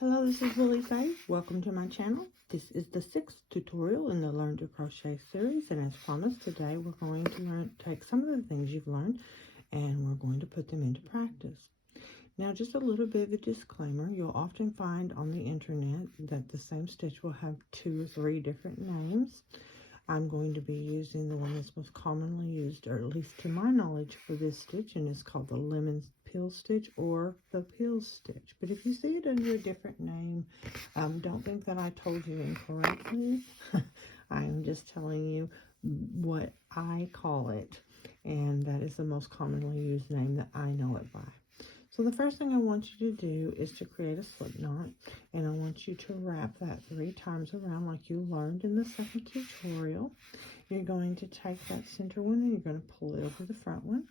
Hello, this is Lily Faye. Welcome to my channel. This is the 6th tutorial in the Learn to Crochet series, and as promised, today we're going to take some of the things you've learned and we're going to put them into practice. Now, just a little bit of a disclaimer. You'll often find on the internet that the same stitch will have 2 or 3 different names. I'm going to be using the one that's most commonly used, or at least to my knowledge, for this stitch, and it's called the lemon peel stitch or the peel stitch. But if you see it under a different name, don't think that I told you incorrectly. I am just telling you what I call it, and that is the most commonly used name that I know it by. So the first thing I want you to do is to create a slip knot, and I want you to wrap that 3 times around like you learned in the second tutorial. You're going to take that center one and you're going to pull it over the front one,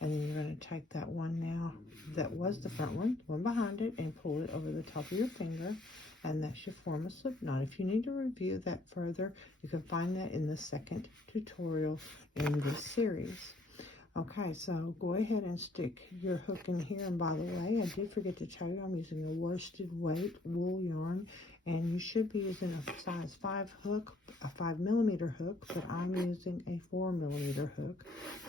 and then you're going to take that one now that was the front one, the one behind it, and pull it over the top of your finger, and that should form a slip knot. If you need to review that further, you can find that in the second tutorial in this series. Okay, so go ahead and stick your hook in here, and by the way, I did forget to tell you I'm using a worsted weight wool yarn, and you should be using a size 5 hook, a 5mm hook, but I'm using a 4mm hook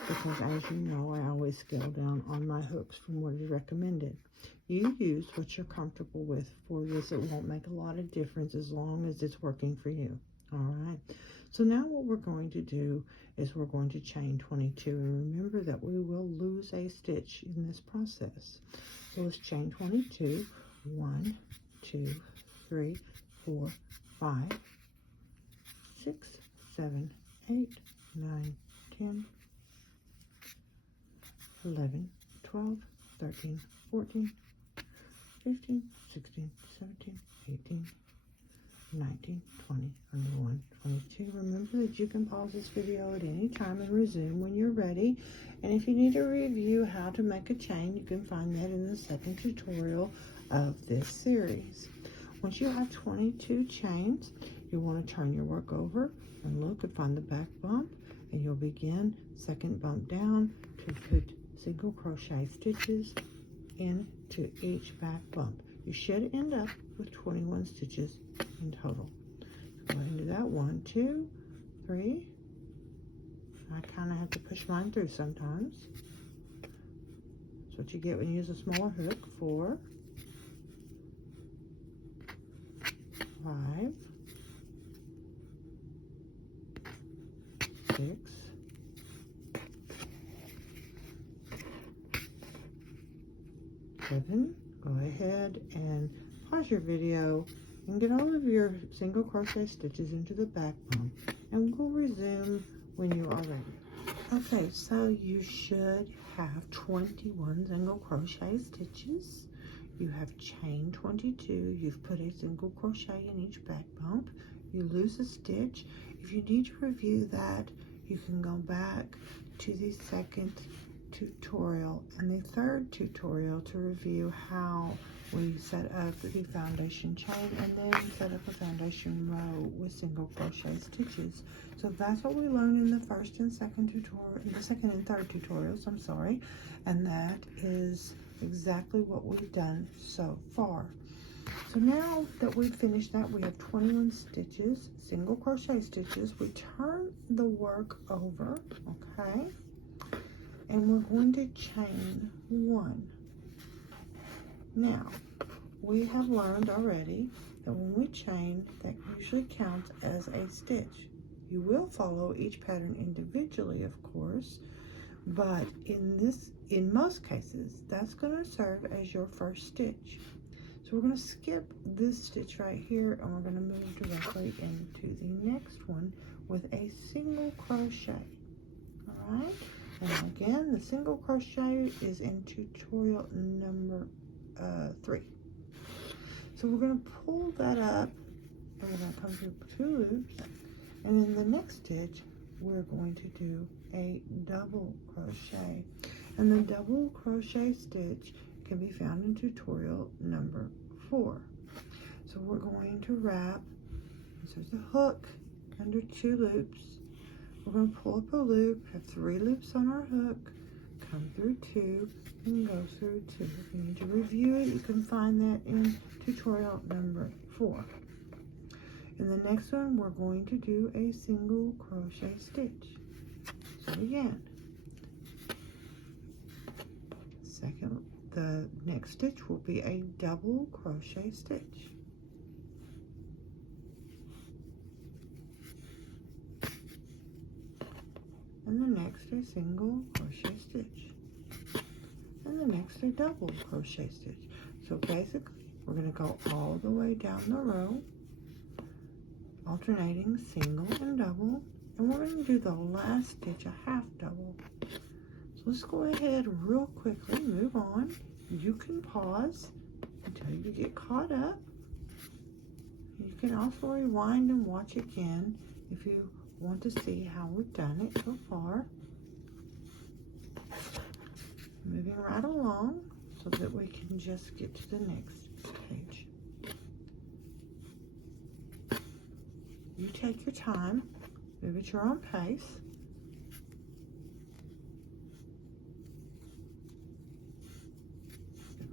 because, as you know, I always scale down on my hooks from what is recommended. You use what you're comfortable with for this. It won't make a lot of difference as long as it's working for you. All right, so now what we're going to do is we're going to chain 22, and remember that we will lose a stitch in this process. So let's chain 22. 1, 2, 3, 4, 5, 6, 7, 8, 9, 10, 11, 12, 13, 14, 15, 16, 17, 18, 19, 20, 21, 22. Remember that you can pause this video at any time and resume when you're ready. And if you need to review how to make a chain, you can find that in the second tutorial of this series. Once you have 22 chains, you want to turn your work over and look and find the back bump, and you'll begin second bump down to put single crochet stitches into each back bump. You should end up with 21 stitches in total. Go ahead and do that. 1, 2, 3. I kind of have to push mine through sometimes. That's what you get when you use a smaller hook. 4, 5, 6, 7. Go ahead and pause your video and get all of your single crochet stitches into the back bump, and we'll resume when you are ready. Okay, so you should have 21 single crochet stitches. You have chain 22. You've put a single crochet in each back bump. You lose a stitch. If you need to review that, you can go back to the second tutorial and the third tutorial to review how we set up the foundation chain and then set up a foundation row with single crochet stitches. So that's what we learned in the first and second tutorial, the second and third tutorials, I'm sorry, and that is exactly what we've done so far. So now that we've finished that, we have 21 stitches, single crochet stitches. We turn the work over, okay, and we're going to chain 1. Now, we have learned already that when we chain, that usually counts as a stitch. You will follow each pattern individually, of course, but in most cases, that's going to serve as your first stitch. So we're going to skip this stitch right here, and we're going to move directly into the next one with a single crochet. All right, and again, the single crochet is in tutorial number 3. So we're going to pull that up, and we're going to come through 2 loops, and in the next stitch we're going to do a double crochet, and the double crochet stitch can be found in tutorial number 4. So we're going to wrap, so there's a hook under 2 loops. We're going to pull up a loop, have 3 loops on our hook, come through 2 and go through 2. If you need to review it, you can find that in tutorial number 4. In the next one, we're going to do a single crochet stitch. So again, the next stitch will be a double crochet stitch. And the next a single crochet stitch. And the next a double crochet stitch. So basically, we're going to go all the way down the row, alternating single and double, and we're going to do the last stitch a half double. So let's go ahead real quickly, move on. You can pause until you get caught up. You can also rewind and watch again if you want to see how we've done it so far. Moving right along so that we can just get to the next page. You take your time, move at your own pace.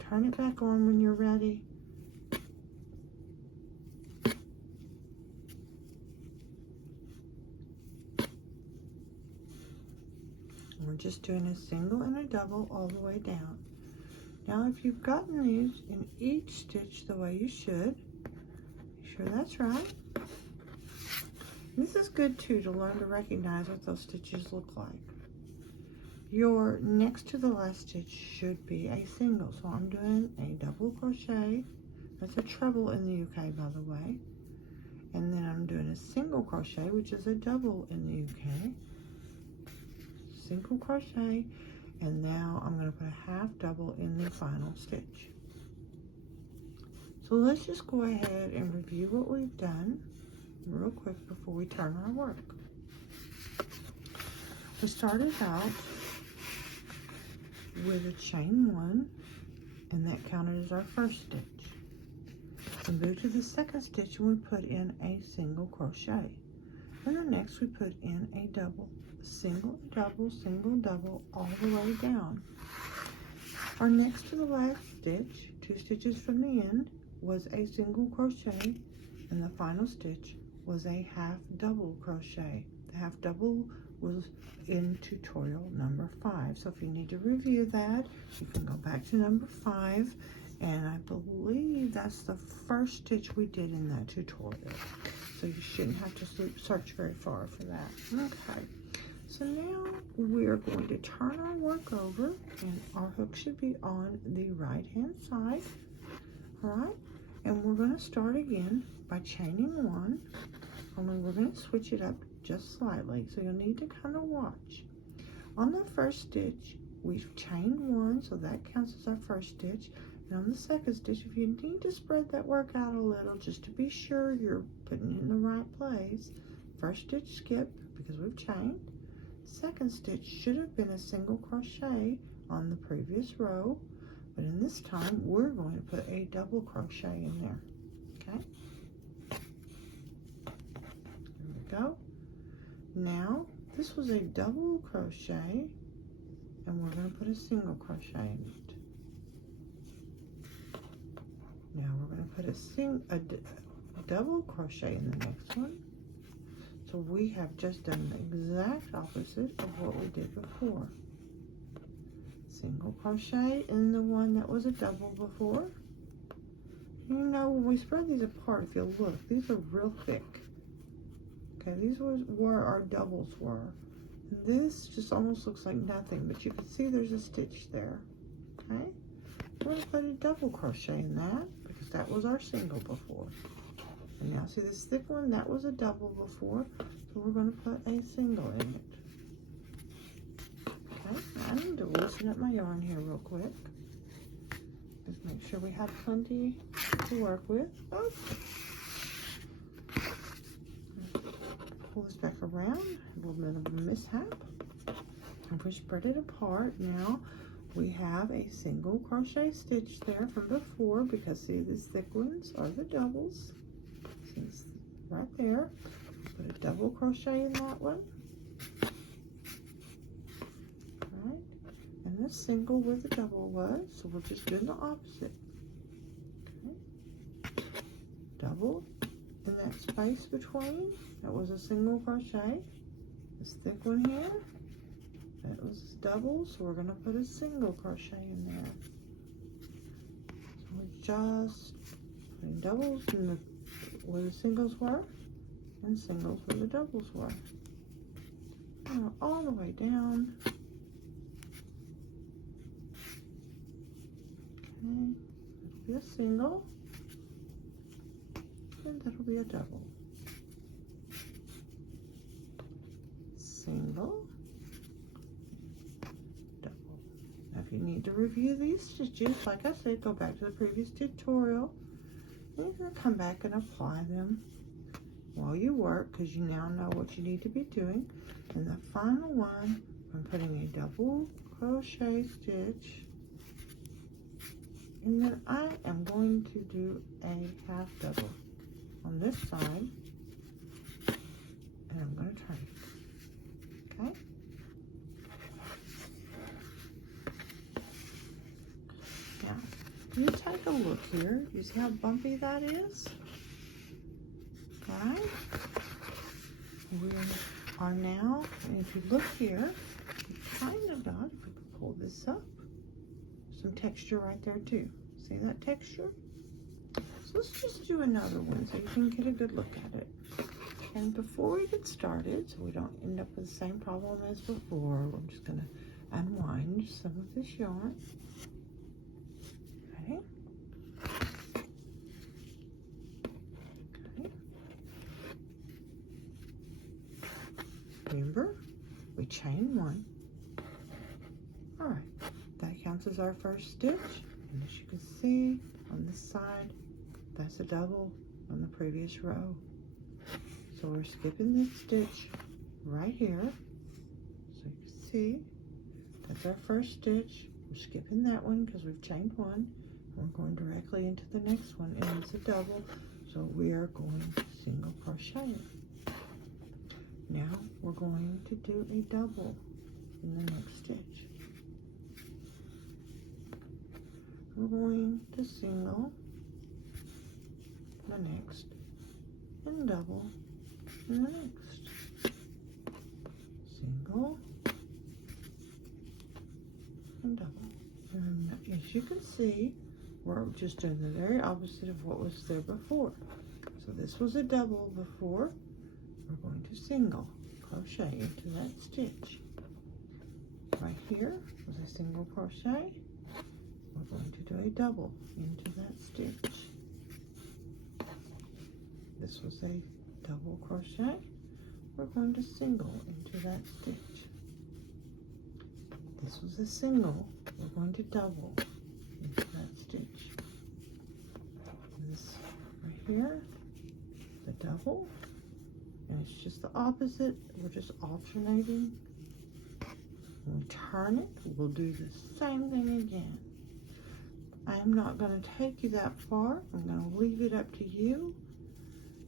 Turn it back on when you're ready. We're just doing a single and a double all the way down. Now if you've gotten these in each stitch the way you should, be sure that's right. This is good too to learn to recognize what those stitches look like. Your next to the last stitch should be a single. So I'm doing a double crochet. That's a treble in the UK, by the way. And then I'm doing a single crochet, which is a double in the UK. Single crochet, and now I'm going to put a half double in the final stitch. So let's just go ahead and review what we've done real quick before we turn our work. We started out with a chain 1, and that counted as our first stitch. We moved to the second stitch and we put in a single crochet. And then next we put in a double, single double all the way down. Our next to the last stitch, 2 stitches from the end, was a single crochet, and the final stitch was a half double crochet. The half double was in tutorial number 5. So if you need to review that, you can go back to number 5, and I believe that's the first stitch we did in that tutorial. So you shouldn't have to search very far for that. Okay, so now we're going to turn our work over, and our hook should be on the right hand side. All right, and we're going to start again by chaining 1, only we're going to switch it up just slightly, so you'll need to kind of watch. On the first stitch, we've chained 1, so that counts as our first stitch. And on the second stitch, if you need to spread that work out a little just to be sure you're putting it in the right place, first stitch skip because we've chained. Second stitch should have been a single crochet on the previous row, but in this time we're going to put a double crochet in there. Okay, there we go. Now this was a double crochet, and we're going to put a single crochet in it. Now we're going to put a double crochet in the next one. So we have just done the exact opposite of what we did before. Single crochet in the one that was a double before. You know, when we spread these apart, if you look, these are real thick. Okay, these were where our doubles were. This just almost looks like nothing, but you can see there's a stitch there. Okay, we're going to put a double crochet in that because that was our single before. And now see this thick one, that was a double before, so we're going to put a single in it. Okay, I need to loosen up my yarn here real quick. Just make sure we have plenty to work with. Oh. Pull this back around, a little bit of a mishap. And we spread it apart. Now we have a single crochet stitch there from before, because see, these thick ones are the doubles. See, it's right there. Put a double crochet in that one. All right, and a single where the double was, so we're just doing the opposite. Okay. Double in that space between, that was a single crochet. This thick one here, that was double, so we're going to put a single crochet in there. So we're just putting doubles in the, where the singles were, and singles where the doubles were. Now all the way down. Okay, that'll be a single, and that'll be a double. Single, double. Now if you need to review these stitches, like I said, go back to the previous tutorial. You're going to come back and apply them while you work, because you now know what you need to be doing. And the final one, I'm putting a double crochet stitch, and then I am going to do a half double on this side, and I'm going to turn it. Okay? Now, you take a look here. You see how bumpy that is? Okay? We are now, and if you look here, you kind of got, if we can pull this up, some texture right there too. See that texture? So let's just do another one so you can get a good look at it. And before we get started, so we don't end up with the same problem as before, I'm just going to unwind some of this yarn. Okay. Okay. Remember, we chain one. All right, that counts as our first stitch. And as you can see on this side, that's a double on the previous row. So we're skipping this stitch right here. So you can see that's our first stitch. We're skipping that one because we've chained one. We're going directly into the next one, and it's a double. So we are going single crochet. Now we're going to do a double in the next stitch. We're going to single the next, and double in the next. Single and double. And as you can see, we're just doing the very opposite of what was there before. So this was a double before. We're going to single crochet into that stitch. Right here was a single crochet. We're going to do a double into that stitch. This was a double crochet. We're going to single into that stitch. This was a single. We're going to double into that stitch. This right here, the double, and it's just the opposite. We're just alternating. When we turn it, we'll do the same thing again. I'm not going to take you that far. I'm going to leave it up to you.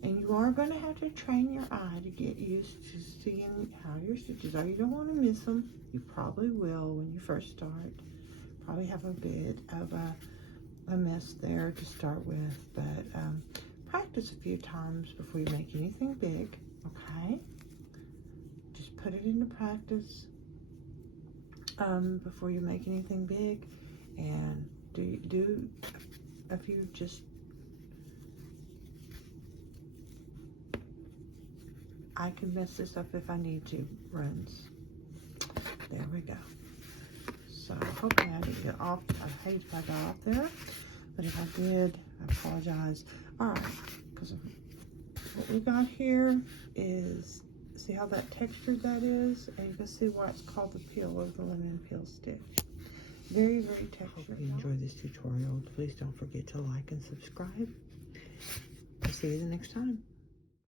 And you are going to have to train your eye to get used to seeing how your stitches are. You don't want to miss them. You probably will when you first start. Probably have a bit of a mess there to start with. But practice a few times before you make anything big. Okay? Just put it into practice before you make anything big. And do a few just, I can mess this up if I need to, runs. There we go. So hopefully I didn't get off. I hate if I got off there, but if I did, I apologize. All right, because what we got here is, see how that textured that is? And you can see why it's called the peel, or the lemon peel stitch. Very, very textured. Hope you enjoyed this tutorial. Please don't forget to like and subscribe. I'll see you the next time.